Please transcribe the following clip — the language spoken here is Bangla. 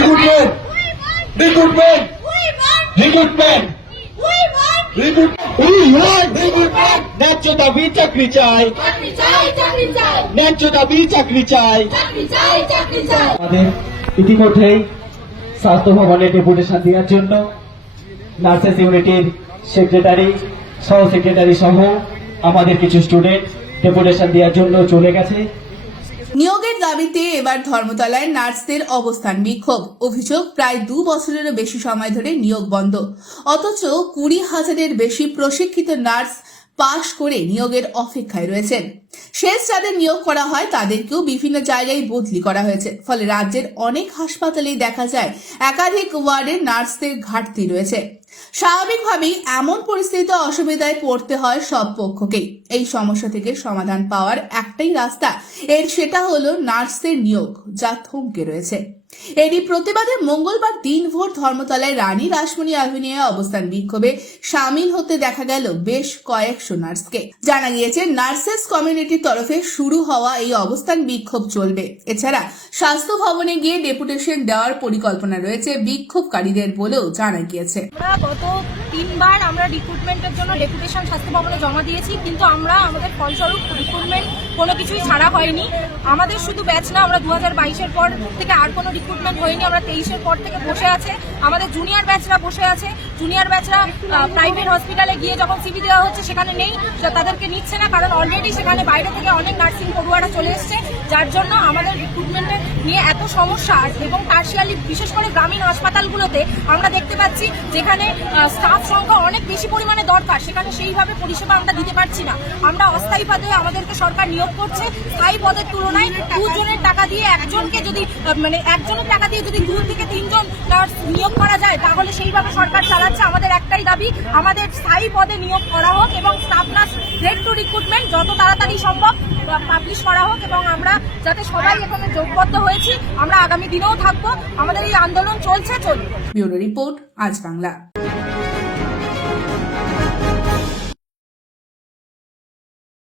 recruitment, recruitment, recruitment, ন্যায্য দাবি চাকরি চাই ন্যায্য দাবি চাকরি চাই আমাদের ইতিমধ্যেই স্বাস্থ্য ভবনে ডেপুটেশন দেওয়ার জন্য নার্সেস ইউনিটের সেক্রেটারি সহ সেক্রেটারি সহ আমাদের কিছু স্টুডেন্ট ডেপুটেশন দেওয়ার জন্য চলে গেছে নিয়োগের দাবিতে এবার ধর্মতলায় নার্সদের অবস্থান বিক্ষোভ অভিযোগ প্রায় দু বছরেরও বেশি সময় ধরে নিয়োগ বন্ধ অথচ কুড়ি হাজারের বেশি প্রশিক্ষিত নার্স পাশ করে নিয়োগের অপেক্ষায় রয়েছেন শেষ যাদের নিয়োগ করা হয় তাদেরকেও বিভিন্ন জায়গায় বদলি করা হয়েছে ফলে রাজ্যের অনেক হাসপাতালেই দেখা যায় একাধিক ওয়ার্ডে নার্সদের ঘাটতি রয়েছে স্বাভাবিকভাবেই এমন পরিস্থিতিতে অসুবিধায় পড়তে হয় সব পক্ষকেই এই সমস্যা থেকে সমাধান পাওয়ার একটাই রাস্তা এর সেটা হলো নার্সদের নিয়োগ যা থমকে রয়েছে এরই প্রতিবাদে মঙ্গলবার দিনভর ধর্মতলায় রানী রাসমণি অ্যাভিনিয়ে অবস্থান বিক্ষোভে সামিল হতে দেখা গেল বেশ কয়েকশো নার্সকে জানা গিয়েছে নার্সেস কমিউনিটি কমিটির তরফে শুরু হওয়া এই অবস্থান বিক্ষোভ চলবে এছাড়া স্বাস্থ্য ভবনে গিয়ে ডেপুটেশন দেওয়ার পরিকল্পনা রয়েছে বিক্ষোভকারীদের বলেও জানা গিয়েছে তিনবার আমরা রিক্রুটমেন্টের জন্য ডেপুটেশন স্বাস্থ্য ভবনে জমা দিয়েছি কিন্তু আমরা আমাদের ফলস্বরূপ রিক্রুটমেন্ট কোনো কিছুই ছাড়া হয়নি আমাদের শুধু ব্যাচ না আমরা দু হাজার পর থেকে আর কোনো রিক্রুটমেন্ট হয়নি আমরা তেইশের পর থেকে বসে আছে আমাদের জুনিয়র ব্যাচরা বসে আছে জুনিয়র ব্যাচরা প্রাইভেট হসপিটালে গিয়ে যখন সিবি দেওয়া হচ্ছে সেখানে নেই তাদেরকে নিচ্ছে না কারণ অলরেডি সেখানে বাইরে থেকে অনেক নার্সিং পড়ুয়ারা চলে এসছে যার জন্য আমাদের রিক্রুটমেন্টের নিয়ে এত সমস্যা এবং টার্সিয়ালি বিশেষ করে গ্রামীণ হাসপাতালগুলোতে আমরা দেখতে পাচ্ছি যেখানে স্টাফ সংখ্যা অনেক বেশি পরিমাণে দরকার সেখানে সেইভাবে পরিষেবা আমরা দিতে পারছি না আমরা অস্থায়ী পদে আমাদেরকে সরকার নিয়োগ করছে স্থায়ী পদের তুলনায় দুজনের টাকা দিয়ে একজনকে যদি মানে একজনের টাকা দিয়ে যদি দু থেকে তিনজন নিয়োগ করা যায় তাহলে সেইভাবে সরকার চালাচ্ছে আমাদের একটাই দাবি আমাদের স্থায়ী পদে নিয়োগ করা হোক এবং staff nurse grade two recruitment যত তাড়াতাড়ি সম্ভব পাবলিশ করা হোক এবং আমরা যাতে সবাই এখানে যোগবদ্ধ হয়েছি আমরা আগামী দিনেও থাকবো আমাদের এই আন্দোলন চলছে চলবে রিপোর্ট আজ বাংলা